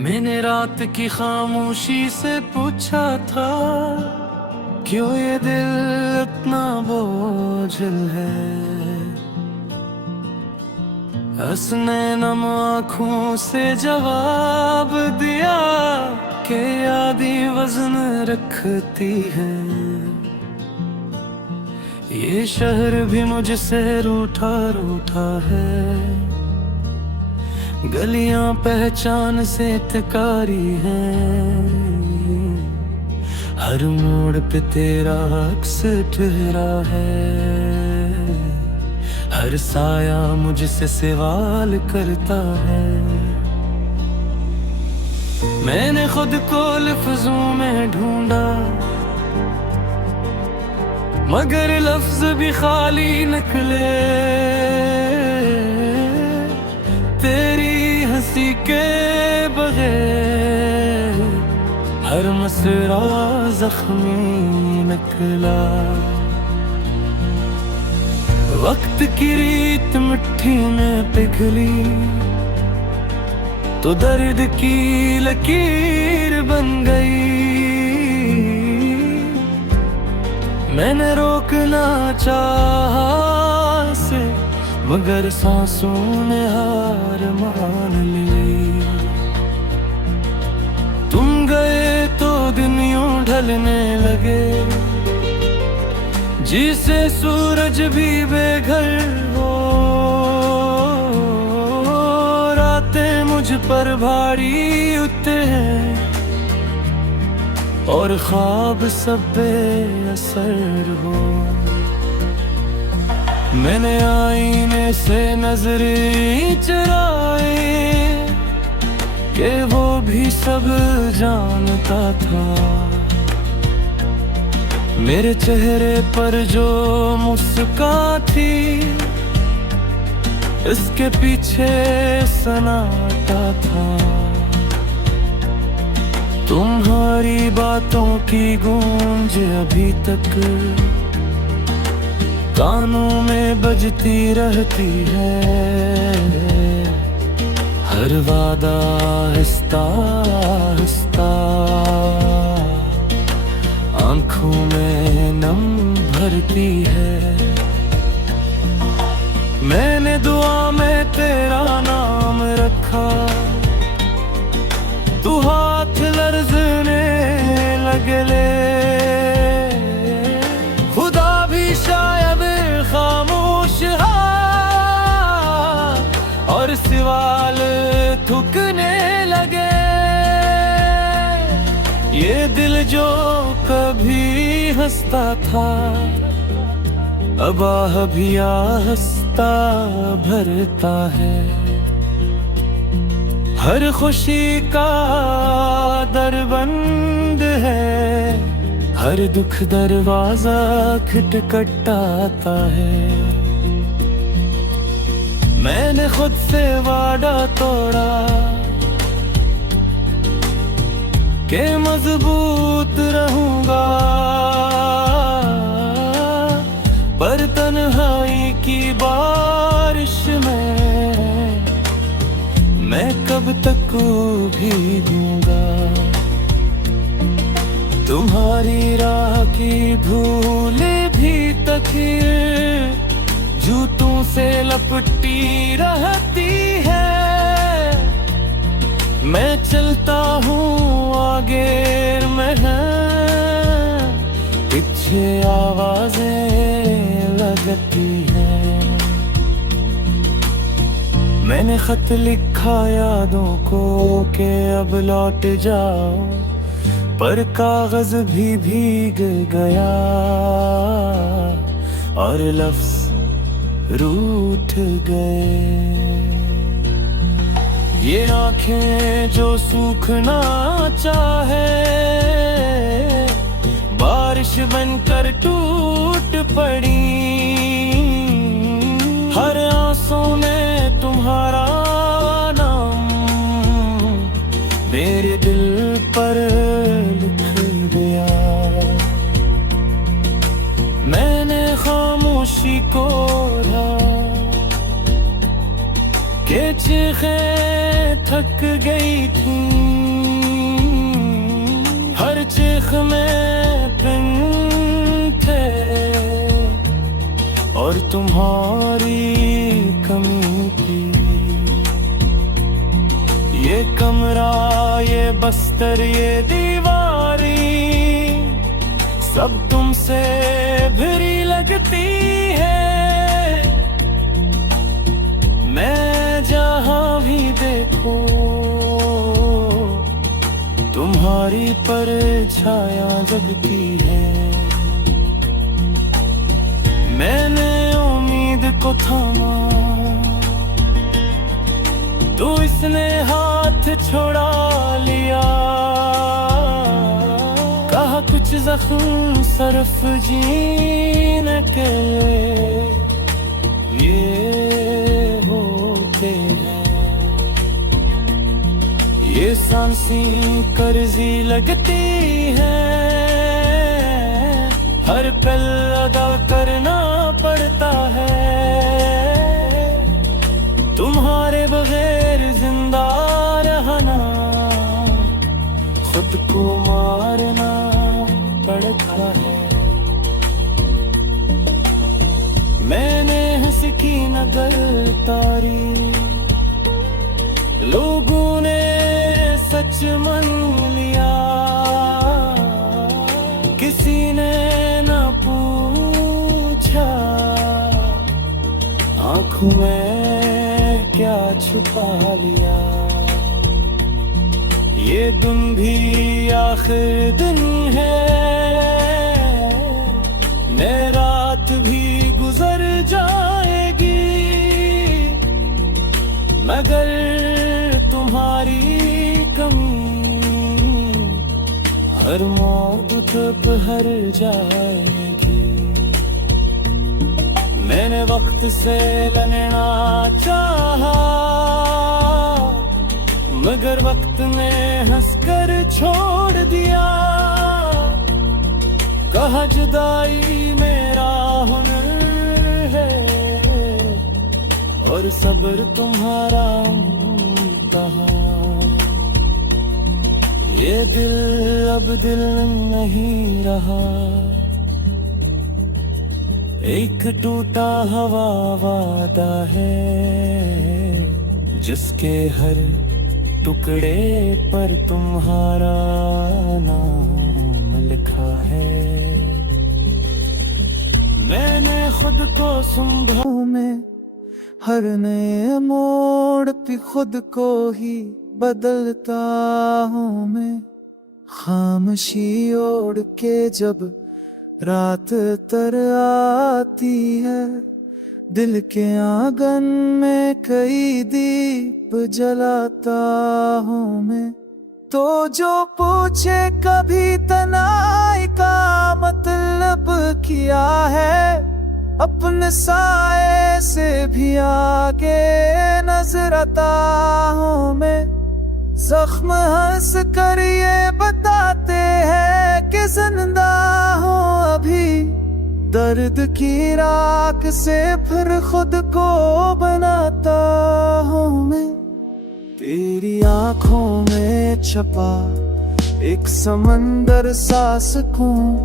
मैंने रात की खामोशी से पूछा था, क्यों ये दिल इतना बोझिल है। उसने नम आँखों से जवाब दिया कि यादें वजन रखती है। ये शहर भी मुझसे रूठा रूठा है, गलियां पहचान से तकारी हैं। हर मोड़ पे तेरा अक्स ठहरा है, हर साया मुझसे सवाल करता है। मैंने खुद को लफ्जों में ढूंढा, मगर लफ्ज भी खाली निकले। तेरी हंसी के बगैर हर मसरा जख्मी निकला। वक्त की रीत मिट्टी में पिघली तो दर्द की लकीर बन गई। मैंने रोकना चाहा से, मगर सांसों ने हार मान ली। तुम गए तो दिन यूं ढलने लगे, जिसे सूरज भी बेघर हो। रातें मुझ पर भारी उतरे हैं और ख्वाब सब बेअसर हो। मैंने आईने से नजरें चुराए कि वो भी सब जानता था। मेरे चेहरे पर जो मुस्कान थी, इसके पीछे सन्नाटा था। तुम्हारी बातों की गूंज अभी तक कानों में बजती रहती है। हर वादा आहिस्ता आहिस्ता आंखों में नम भरती है। मैंने दुआ में तेरा नाम रखा, तू हाथ लर्जने लगले। खुदा भी शायद खामोश है और सवाल थूकने लगे। ये दिल जो कभी हंसता था, अब आह भी आहिस्ता भरता है। हर खुशी का दर बंद है, हर दुख दरवाजा खटखटाता है। मैंने खुद से वादा तोड़ा कि मजबूत रहूंगा, पर तन्हाई की बारिश में मैं कब तक भीगूंगा। तुम्हारी राह की धूल भी तकदीर जूतों से लपटी रहती है। मैं चलता हूँ आगे मैं पीछे आवाजें लगती हैं। मैंने खत लिखा यादों को कि अब लौट जाओ, पर कागज भी भीग गया और लफ्ज रूठ गए। ये आँखें जो सूखना चाहे, बारिश बनकर टूट पड़ी। हर आंसू ने तुम्हारा नाम मेरे दिल पर लिख दिया। मैंने खामोशी को के चीखें थक गई थी, हर चीख में पिन थे और तुम्हारी कमी थी। ये कमरा, ये बस्तर, ये दीवारी सब तुमसे भरी लगती है। मैं जहां भी देखो तुम्हारी परछाया जगती है। मैंने उम्मीद को थामा तो इसने हाथ छुड़ा लिया। कहा कुछ जख्म सरफ जीने के ये होते हैं। ये सांसें कर्जी लगती हैं, हर पल अदा करना पड़ता है। तुम्हारे बगैर जिंदा रहना, खुद को मारना पड़ता है। मैंने हंस की नजर तारी, लोगों ने सच मान लिया। किसी ने न पूछा आंखों में क्या छुपा लिया। ये दिन भी आखिर दिन है, नई रात भी गुजर जाएगी, मगर तुम्हारी कमी हर मौत पर जाएगी। मैंने वक्त से लड़ना चाहा, मगर वक्त ने हंसकर छोड़ दिया। कहा जुदाई मेरा हुनर है और सब्र तुम्हारा इम्तिहान। ये दिल अब दिल नहीं रहा, एक टूटा हवा वादा है, जिसके हर टुकड़े पर तुम्हारा नाम लिखा है। मैंने खुद को संभो में हर नए मोड़ पे खुद को ही बदलता हूँ मैं। खामोशी ओढ़ के जब रात तर आती है, दिल के आंगन में कई दीप जलाता हूँ मैं। तो जो पूछे कभी तन्हाई का मतलब क्या है, अपने साए से भी आगे नजर आता हूँ मैं। जख्म हंस कर ये बताते हैं कि जिंदा हूँ अभी, दर्द की राख से फिर खुद को बनाता हूँ मैं। तेरी आंखों में छपा एक समंदर सा सुकून,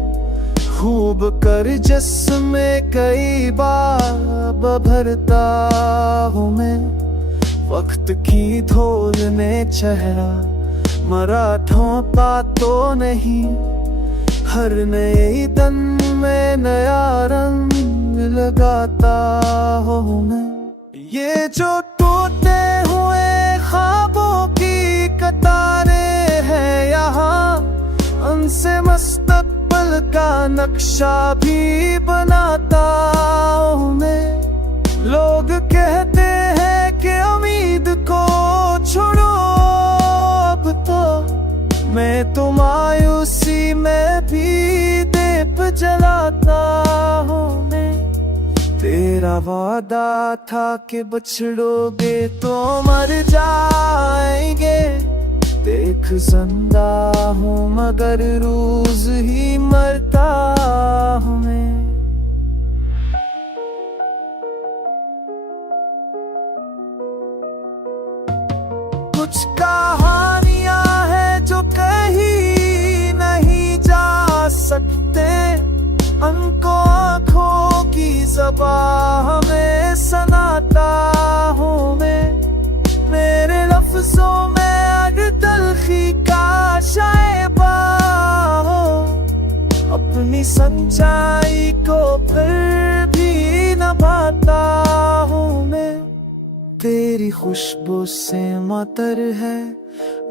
खूब कर जिसमें कई बार भरता हूँ मैं। वक्त की धोल ने चेहरा मराठों पा तो नहीं, हर नए दिन में नया रंग लगाता हूँ मैं। ये जो टूटे हुए ख्वाबों की कतारें हैं यहाँ, उनसे मुस्तकबिल का नक्शा भी बनाता हूँ मैं। लोग कहते हैं कि उम्मीद को छोड़ो अब तो, मैं तो मायूसी में भी दीप जलाता हूँ मैं। तेरा वादा था कि बछड़ोगे तो मर जाएंगे, देख जिंदा हूँ मगर रोज ही मरता हूँ मैं। कुछ कहानियां हैं जो कहीं नहीं जा सकते, उनको आँखों की ज़बां में सुनाता हूँ मैं। मेरे लफ्जों में अगर तलखी का शायबा हो, अपनी सच्चाई को फिर भी निभाता हूँ मैं। तेरी खुशबू से मतर है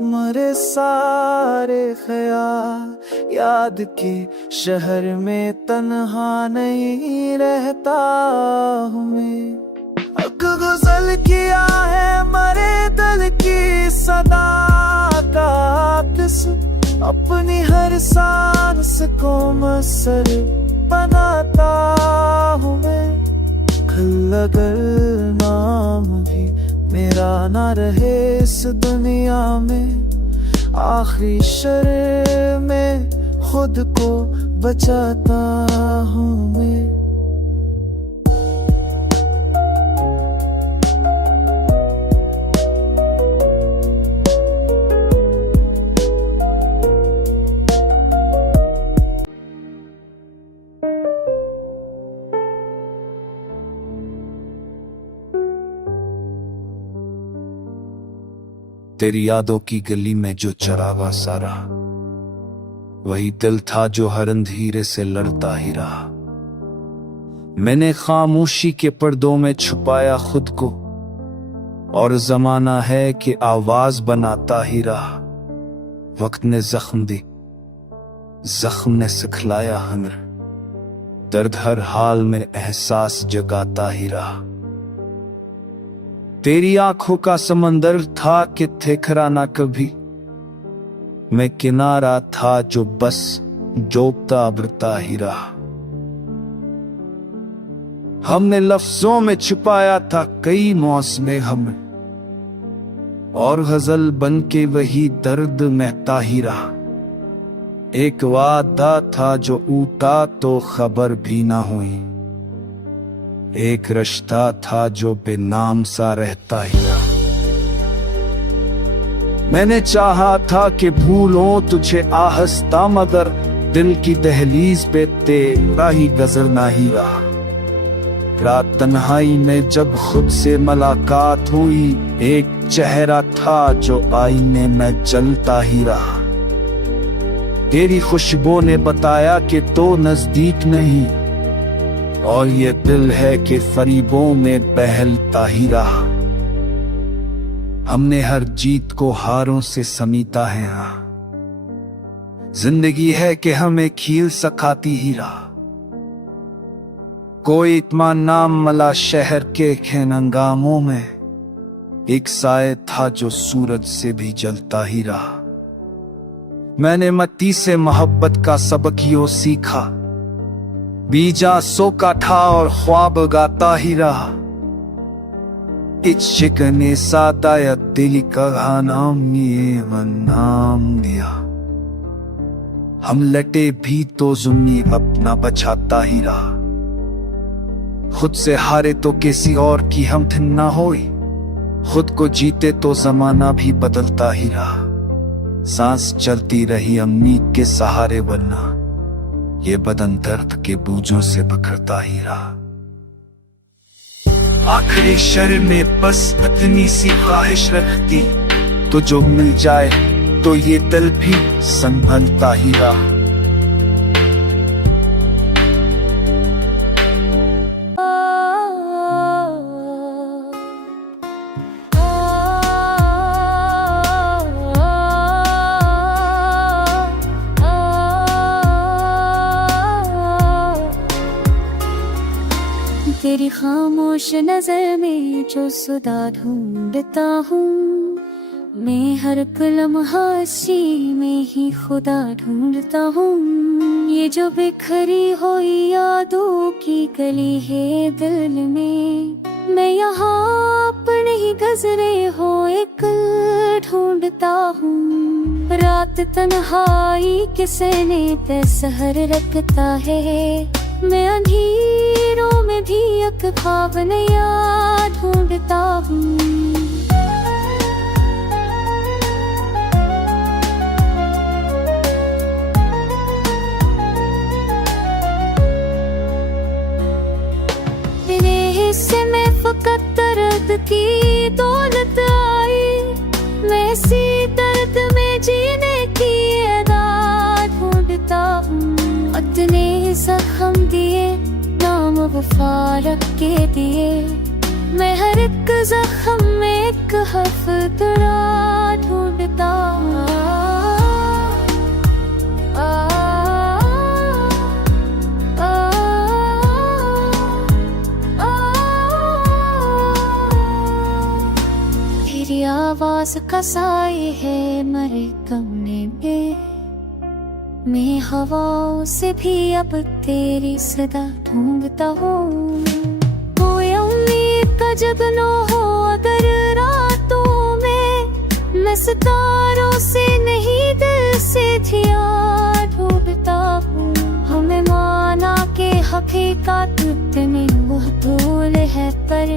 मरे सारे ख्याल, याद के शहर में तन्हा नहीं रहता हूँ मैं। गुज़ल किया है मरे दिल की सदा का आतिश, अपनी हर सांस को मसर बनाता हूँ मैं। कल अगर नाम भी मेरा ना रहे इस दुनिया में, आखिरी शर्र में खुद को बचाता हूँ मैं। तेरी यादों की गली में जो चरागा सारा, वही दिल था जो हर अंधेरे से लड़ता ही रहा। मैंने खामोशी के पर्दों में छुपाया खुद को, और जमाना है कि आवाज बनाता ही रहा। वक्त ने जख्म दी, जख्म ने सिखलाया हुनर, दर्द हर हाल में एहसास जगाता ही रहा। तेरी आंखों का समंदर था कि ठेकरा ना कभी, मैं किनारा था जो बस डूबता उभरता ही रहा। हमने लफ्जों में छुपाया था कई मौसमें हमें, और गजल बन के वही दर्द महता ही रहा। एक वादा था जो टूटा तो खबर भी ना हुई, एक रिश्ता था जो बेनाम सा रहता ही रहा। मैंने चाहा था कि भूलों तुझे आहिस्ता, मगर दिल की दहलीज पे तेरा ही गुजरना ही रहा। रात तन्हाई में जब खुद से मुलाकात हुई, एक चेहरा था जो आईने में जलता ही रहा। तेरी खुशबू ने बताया कि तो नजदीक नहीं, और ये दिल है कि फरीबों में बहलता ही रहा। हमने हर जीत को हारों से समीता है, जिंदगी है कि हमें खील सखाती ही रहा। कोई इत्मीनान नाम मला शहर के खेनंगामों में, एक साए था जो सूरज से भी जलता ही रहा। मैंने मत्ती से मोहब्बत का सबक यो सीखा, बीजा सो का था और ख्वाब गाता ही रहा। इश्क ने सादाया दिल का नाम ये नाम दिया, हम लटे भी तो जुम्मी अपना बचाता ही रहा। खुद से हारे तो किसी और की हम ना होई, खुद को जीते तो जमाना भी बदलता ही रहा। सांस चलती रही उम्मीद के सहारे, वरना ये बदन दर्द के बोझों से बिखरता ही रहा। आखिरी शर्र में बस इतनी सी ख्वाहिश रखती, तो जो मिल जाए तो ये दिल भी संभलता ही रहा। तेरी खामोश नजर में जो सुधा ढूंढता हूँ, मैं हर लम्हा इसी में ही खुदा ढूंढता हूँ। ये जो बिखरी हुई यादों की गली है दिल में, मैं यहाँ अपने ही गजरे हो एक ढूंढता हूँ। रात तन्हाई किसे ने बेसहर रखता है, मैं अंधेरों में भी एक ख्वाब नया ढूंढता हूँ। से मैं फकत दर्द की दौलत आई। मैं इसी दर्द में जीने की अदा ढूंढता हूँ। इतने जख्म दिए नाम वफा रख के दिए। मैं हर एक जख्म में एक हर्फ तेरा ढूंढता हूँ। तेरी आवाज का साए है मरे कमरे में। मैं हवाओं से भी अब तेरी सदा ढूंढता हूँ। कोई उम्मीद का जगनो हो अगर रातों में। मैं सितारों से नहीं दिल से धिया ढूंढता हूँ। हमें माना के हकीकत में वह धूल है पर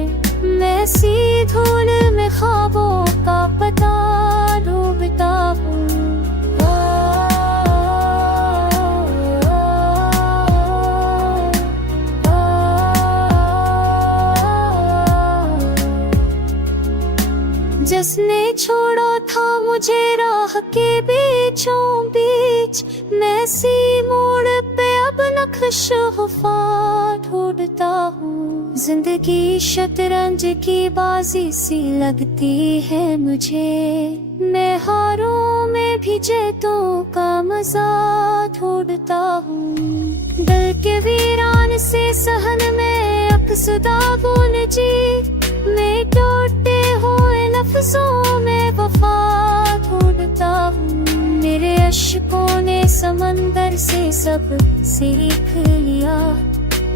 मैं सी धूल में ख्वाबों का पता ढूंढता हूँ। जिसने छोड़ा था मुझे राह के बीचों बीच। मैं सी मोड़ पे अब नक्श वफा ढूंढता हूँ। जिंदगी शतरंज की बाजी सी लगती है मुझे। मैं हारों में भी जीतों का मजा ढूंढता हूँ। दिल के वीरान से सहन में अक्सदा बोल जी। मैं टूटे हुए लफ्जों में वफा ढूंढता हूँ। मेरे अश्कों ने समंदर से सब सीख लिया।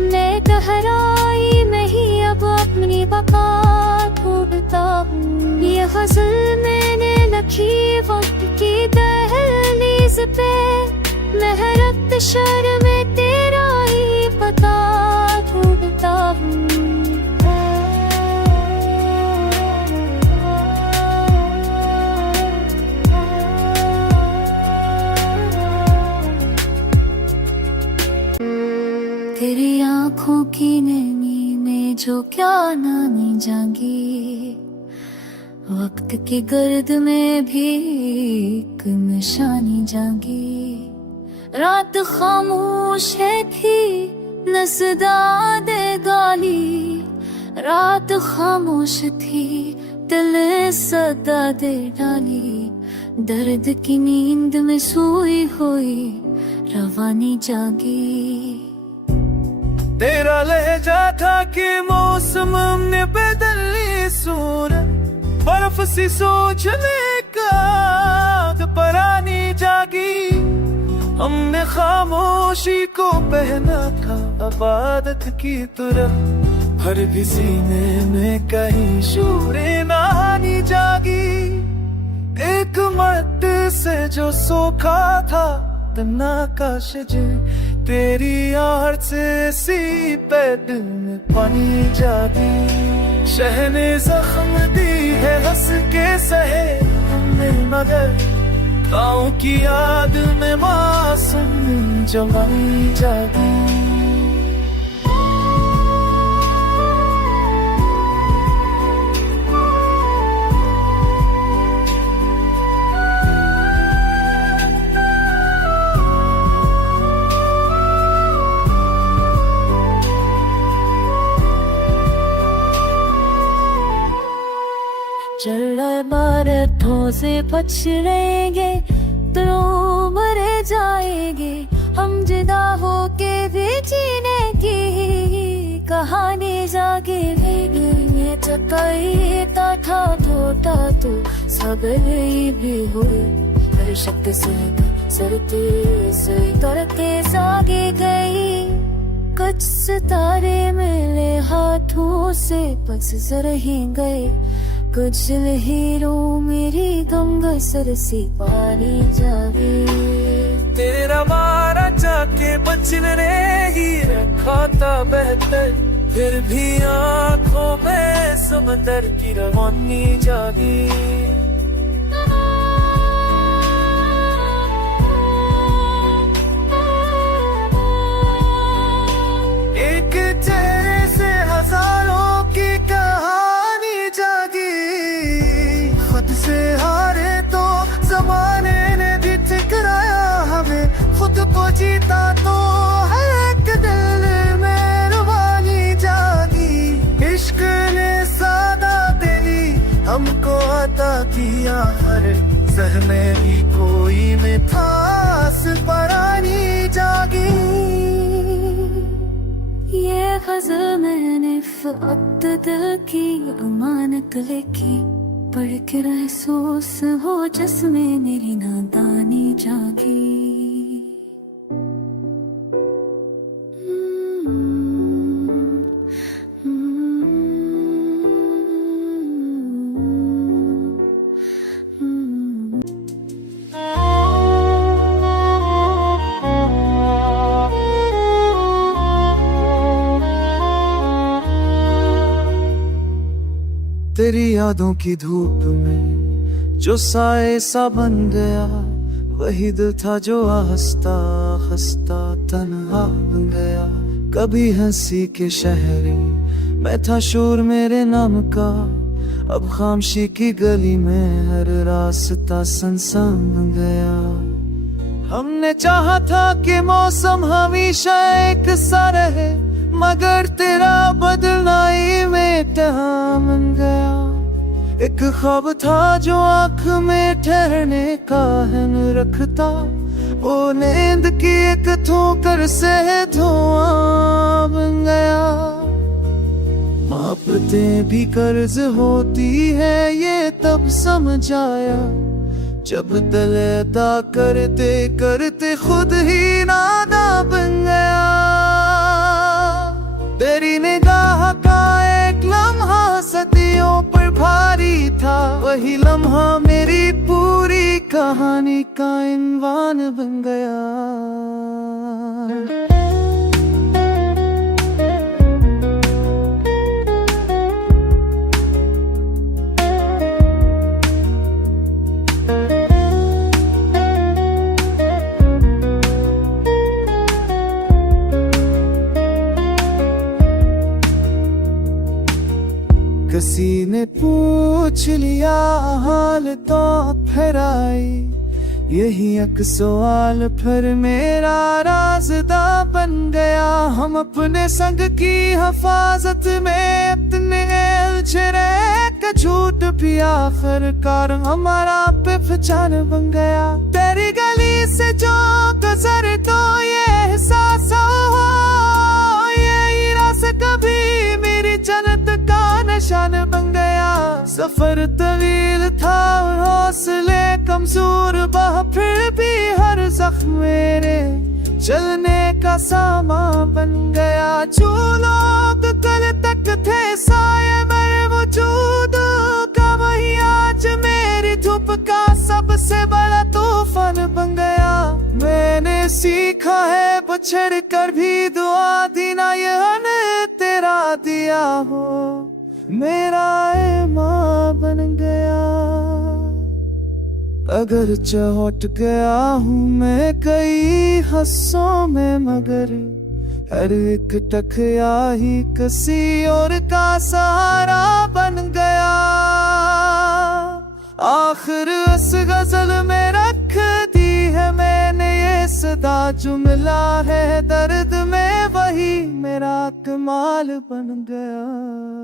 मैं गहराई में ही अब अपनी बका ढूंढता हूँ। ये गज़ल मैंने लिखी वक्त की दहलीज पे। मेहरत शर में तेरा ही पता ढूंढता हूँ। तेरी आँखों की नमी में जो क्या नानी जागी। वक्त की गर्द में भी एक निशानी जागी। रात खामोश है थी न सदा दे गाली। रात खामोश थी दिल सदा दे डाली। दर्द की नींद में सोई हुई रवानी जागी। तेरा लहजा था कि मौसम ने बदली सूरत। बर्फ सी सोचने का परानी जागी। हमने खामोशी को पहना था इबादत की तरह। हर भी सीने में कहीं शूरे नहानी जागी। एक मर्द से जो सोखा था तना का शजर। तेरी यार से सी पैद में पानी जागी। शहने जख्म दी है हंस के सहे हमने मगर। गाँव की याद में मासूम जवानी जागी। चल बारतों से पछड़ेंगे तो मरे जाएंगे। हम जुदा होके भी जीने की कहानी जागेगी। ये चकाई था टूटा तो सगई भी हुई। हर शब्द से सरती से तरके जागे गई। कुछ सितारे मिले हाथों से पस रही गए। कुछ लहरों मेरी गंगा सर से पानी जागे। तेरा मारा जाके बचने ही रखा था बेहतर। फिर भी आँखों में समंदर की रवानी जागी। एक चेहरे से हजारों अता किया हर सहने भी कोई मिठास परानी जागी। ये गज़ल मैंने फक़त दिल की अमानत लिखी, पढ़ के महसूस हो जिसमें मेरी नादानी जागी। तेरी यादों की धूप में जो साए सा बन गया, वही दिल था जो आहिस्ता आहिस्ता तन्हा बन गया। कभी हंसी के शहरी मैं था शोर मेरे नाम का, अब खामोशी की गली में हर रास्ता सुनसान बन गया। हमने चाहा था कि मौसम हमेशा एक सा रहे, मगर तेरा बदलना ही में तहां बन गया। एक ख्वाब था जो आँख में ठहरने का हन रखता, वो नींद की एक ठोकर से धुआं बन गया। मापते भी कर्ज होती है ये तब समझ आया, जब दिल अदा करते करते खुद ही नादा बन गया। तेरी निगाह का एक लम्हा सदियों पर भारी था, वही लम्हा मेरी पूरी कहानी का इन्वान बन गया। किसी ने पूछ लिया हाल तो फिर आई यही एक सवाल, फिर मेरा राज़दा बन गया। हम अपने संग की हिफाजत में इतने उलझे रहे कि झूठ भी आखिरकार हमारा पहचान बन गया। तेरी गली से जो गुजर तो ये एहसास हो, ये रास्ता कभी मेरी जन्नत का निशान बन गया। सफर तवील था और हौसले कमजोर, वह फिर भी हर जख्म मेरे चलने का सामान बन गया। जो लोग कल तक थे साये मेरे वजूद का, वही आज मेरी धूप का सबसे बड़ा तूफान बन गया। मैंने सीखा है पछड़ कर भी दुआ देना, यह तेरा दिया हो मेरा ईमान बन गया। अगर चौट गया हूँ मैं कई हस्सों में, मगर हर एक टकरा ही किसी और का सहारा बन गया। आखिर उस गजल में रख दी है मैंने ये सदा, जो मिला है दर्द में वही मेरा कमाल बन गया।